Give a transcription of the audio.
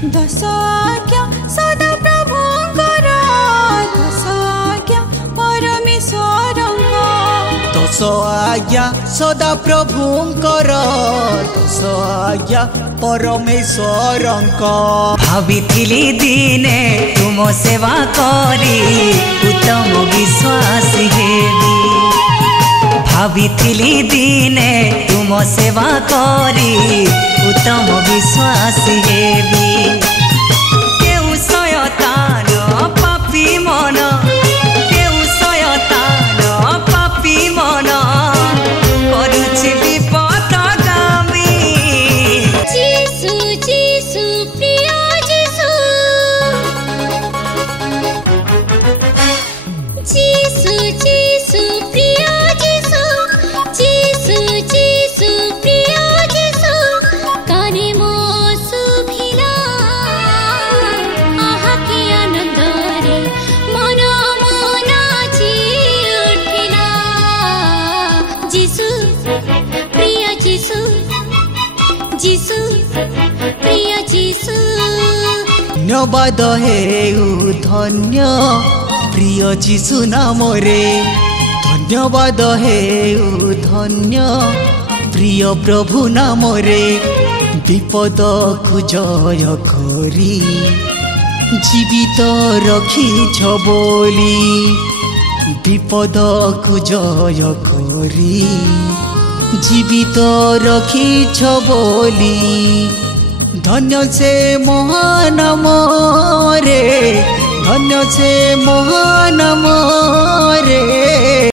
दश आज्ञा सदा प्रभुंकर दश आज्ञा परमेश्वर दश आज्ञा सदा प्रभुंकर दश आज्ञा परमेश्वर भाविथिली दिने तुम सेवा करी उत्तम विश्वास हेबी भाविथिली दिने तुम सेवा करी उत्तम विश्वास हेबी केउ शयतान पापी मन केउ शयतान पापी मन करुछि विपथगामी जीसु जीसु प्रिय जीसु जीसु जीसु प्रिय जीसु जीसु जीसु प्रिय जीसु काने मो सुभिला आहा के आनंद रे मन नाची उठिला जीसु प्रिय जीसु जीसु प्रिय जीसु धन्यवाद हेउ धन्य प्रिय जीशु नाम रे धन्यवाद हेउ धन्य प्रिय प्रभु नाम रे विपद को जय करी जीवित रखी बोली विपद को जय करी जीवित रखी बोली धन्य से महानाम रे धन्य से महानाम रे।